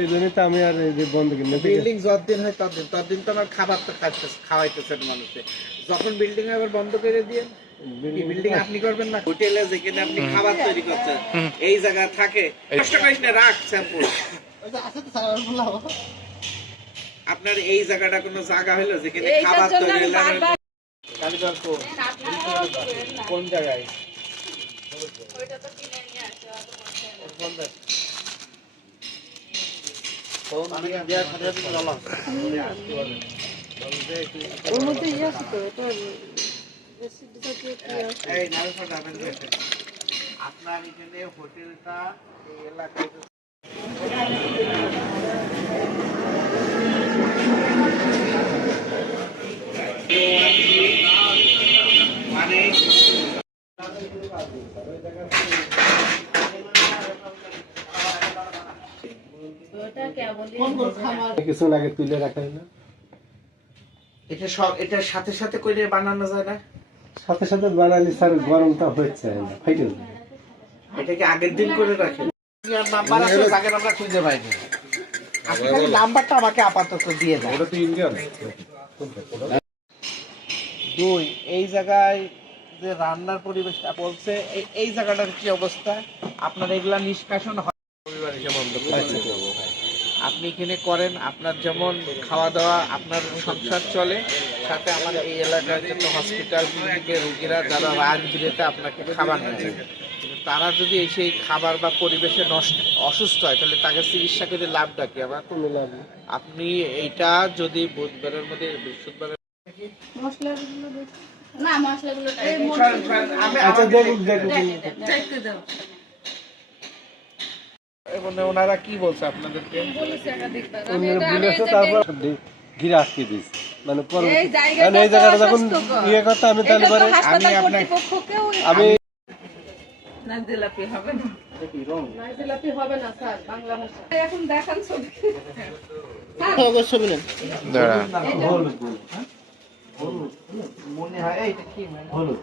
এই জন্যই তো আমি আর এই যে বন্ধ কিনে বিল্ডিং যতদিন হয় ততদিন তো আমার খাবার তো খাওয়াইতেছেন মানুষে, যখন বিল্ডিং আবার বন্ধ করে দিয়ে বিল্ডিং আপনি করবেন না, হোটেলে যেখানে আপনি খাবার তৈরি করছেন এই জায়গা থাকে কষ্ট করিস না, রাখ স্যাম্পল আপনার এই জায়গাটা কোনো জায়গা হলো যেখানে খাবার তৈরি হলো কারিগর কোন জায়গায় ওইটা তো কিনে নিয়ে আসা আপনার এখানে হোটেলটা এই এলাকায় মানে কিছু আগে তুলে রাখা হয় না, এটা সব এটার সাথে সাথে করে বানানো যায় না, সাথে সাথে বানালি স্যার গরমটা হচ্ছে না ফাইটে যায়। এটাকে আগের দিন করে রাখেন। নাম্বার আছে আগে আমরা খুঁজে পাইনি, আপনি খালি নাম্বারটা আমাকে আপাতত দিয়ে দেন। ওটা তো ইন্ডিয়ান। দুই, এই জায়গায় যে রান্নার পরিবেশটা বলছে এই জায়গাটার কি অবস্থা, আপনার এগুলা নিষ্কাশন হয় আপনি এখানে করেন, আপনার যেমন খাওয়া দাওয়া আপনার সংসার চলে, সাথে আমার এই এলাকার জন্য হসপিটাল ক্লিনিকের রোগীরা যারা রাত বিরেতে আপনাকে খাবার নেয়, তারা যদি সেই খাবার বা পরিবেশে অসুস্থ হয় তাহলে তাকে চিকিৎসা করে লাভটা কি? আবার আপনি এইটা যদি বুধবারের মধ্যে বৃহস্পতিবার ওনারা কি বলছে আপনাদেরকে? তারপর ঘিরে আটকে দিয়েছে, মানে এই জায়গাটা যখন ইয়ে করতে আমি তাহলে পরে আমি আপনাকে আমি মনে হয় এইটা কি হলুদ